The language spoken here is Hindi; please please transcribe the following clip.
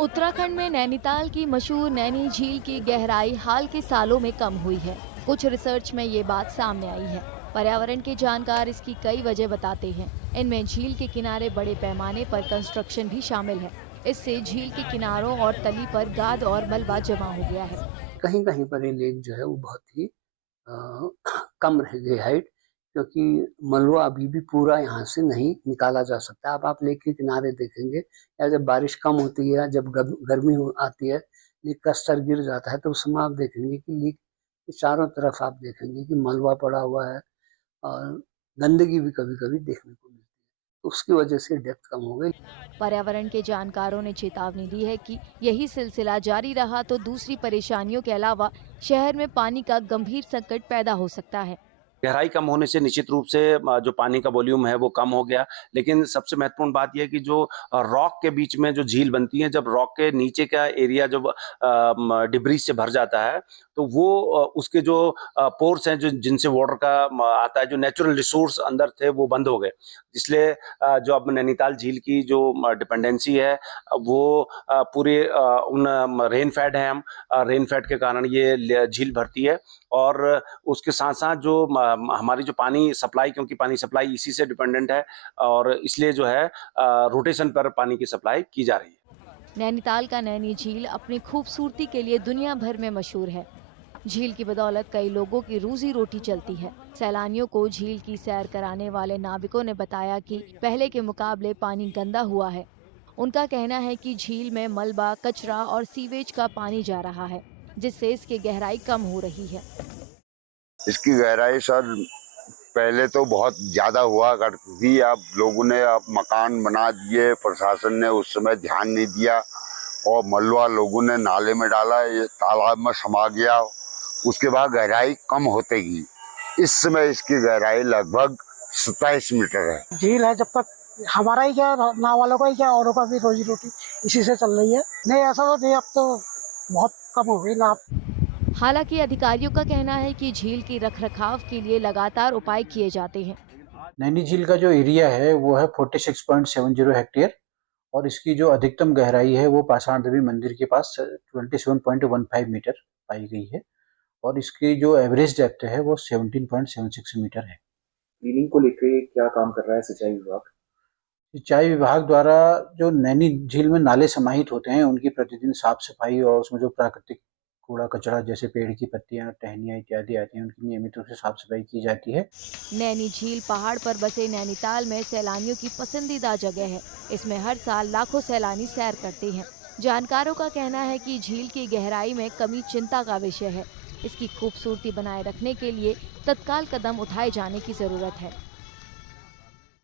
उत्तराखंड में नैनीताल की मशहूर नैनी झील की गहराई हाल के सालों में कम हुई है। कुछ रिसर्च में ये बात सामने आई है। पर्यावरण के जानकार इसकी कई वजह बताते हैं। इनमें झील के किनारे बड़े पैमाने पर कंस्ट्रक्शन भी शामिल है। इससे झील के किनारों और तली पर गाद और मलबा जमा हो गया है। कहीं कहीं पर ये लेक जो है वो बहुत ही अ, कम रह गई हाइट, क्योंकि मलबा अभी भी पूरा यहाँ से नहीं निकाला जा सकता। अब आप लेक के किनारे देखेंगे या जब बारिश कम होती है, जब गर्मी आती है, लेक का स्तर गिर जाता है, तो उस समय आप देखेंगे कि लेक के चारों तरफ आप देखेंगे कि मलबा पड़ा हुआ है और गंदगी भी कभी कभी देखने को मिलती है। तो उसकी वजह से डेप्थ कम हो गई। पर्यावरण के जानकारों ने चेतावनी दी है कि यही सिलसिला जारी रहा तो दूसरी परेशानियों के अलावा शहर में पानी का गंभीर संकट पैदा हो सकता है। गहराई कम होने से निश्चित रूप से जो पानी का वॉल्यूम है वो कम हो गया। लेकिन सबसे महत्वपूर्ण बात ये है कि जो रॉक के बीच में जो झील बनती है, जब रॉक के नीचे का एरिया जब डिब्रीज से भर जाता है, तो वो उसके जो पोर्स हैं जो जिनसे वाटर का आता है, जो नेचुरल रिसोर्स अंदर थे वो बंद हो गए। इसलिए जो अब नैनीताल झील की जो डिपेंडेंसी है वो पूरे उन रेन फेड है, हम रेन फेड के कारण ये झील भरती है। और उसके साथ-साथ जो हमारी जो पानी सप्लाई, क्योंकि पानी सप्लाई इसी से डिपेंडेंट है, और इसलिए जो है रोटेशन पर पानी की सप्लाई की जा रही है। नैनीताल का नैनी झील अपनी खूबसूरती के लिए दुनिया भर में मशहूर है। झील की बदौलत कई लोगों की रोजी रोटी चलती है। सैलानियों को झील की सैर कराने वाले नाविकों ने बताया कि पहले के मुकाबले पानी गंदा हुआ है। उनका कहना है कि झील में मलबा, कचरा और सीवेज का पानी जा रहा है, जिससे इसकी गहराई कम हो रही है। इसकी गहराई सर पहले तो बहुत ज्यादा हुआ करती थी। अब लोगों ने अब मकान बना दिए, प्रशासन ने उस समय ध्यान नहीं दिया और मलबा लोगों ने नाले में डाला, ये तालाब में समा गया। उसके बाद गहराई कम होते गई। इस समय इसकी गहराई लगभग 27 मीटर है। झील है, जब तक हमारा ही क्या, नाव वालों का ही क्या, औरों का भी रोजी रोटी इसी से चल रही है। नहीं ऐसा तो नहीं, अब तो बहुत कम हो गई लाभ। हालांकि अधिकारियों का कहना है कि झील की रखरखाव के लिए लगातार उपाय किए जाते हैं। नैनी झील का जो एरिया है वो है 46.70 हेक्टेयर और इसकी जो अधिकतम गहराई है वो पाषाण देवी मंदिर के पास 27.15 मीटर पाई गई है और इसकी जो एवरेज डेप्थ है वो 17.76 मीटर है। क्लीनिंग को लेके क्या काम कर रहा है सिंचाई विभाग? सिंचाई विभाग द्वारा जो नैनी झील में नाले समाहित होते हैं उनकी प्रतिदिन साफ सफाई और उसमें जो प्राकृतिक कूड़ा कचरा जैसे पेड़ की पत्तियां, टहनियां इत्यादि आती हैं, उनकी नियमित रूप से साफ सफाई की जाती है। नैनी झील पहाड़ पर बसे नैनीताल में सैलानियों की पसंदीदा जगह है। इसमें हर साल लाखों सैलानी सैर करते हैं। जानकारों का कहना है कि झील की गहराई में कमी चिंता का विषय है। इसकी खूबसूरती बनाए रखने के लिए तत्काल कदम उठाए जाने की जरूरत है।